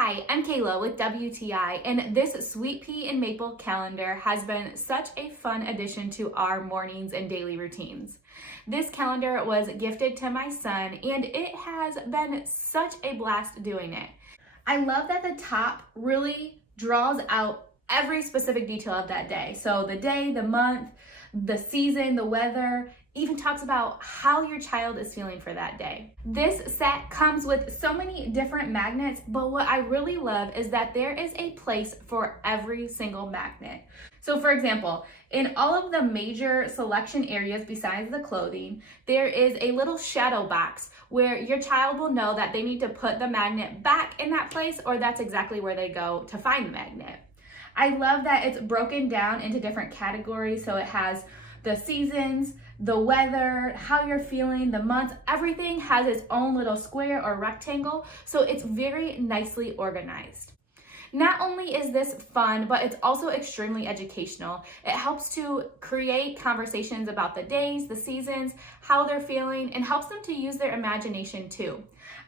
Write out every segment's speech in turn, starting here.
Hi, I'm Kayla with WTI, and this Sweet Pea and Maple calendar has been such a fun addition to our mornings and daily routines. This calendar was gifted to my son, and it has been such a blast doing it. I love that the top really draws out every specific detail of that day. So the day, the month, the season, the weather, even talks about how your child is feeling for that day. This set comes with so many different magnets, but what I really love is that there is a place for every single magnet. So for example, in all of the major selection areas besides the clothing, there is a little shadow box where your child will know that they need to put the magnet back in that place, or that's exactly where they go to find the magnet. I love that it's broken down into different categories, so it has the seasons, the weather, how you're feeling, the months, everything has its own little square or rectangle, so it's very nicely organized. Not only is this fun, but it's also extremely educational. It helps to create conversations about the days, the seasons, how they're feeling, and helps them to use their imagination too.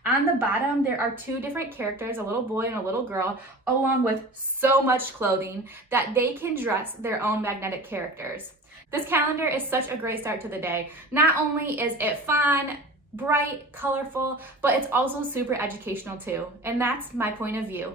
On the bottom, there are two different characters, a little boy and a little girl, along with so much clothing that they can dress their own magnetic characters. This calendar is such a great start to the day. Not only is it fun, bright, colorful, but it's also super educational too. And that's my point of view.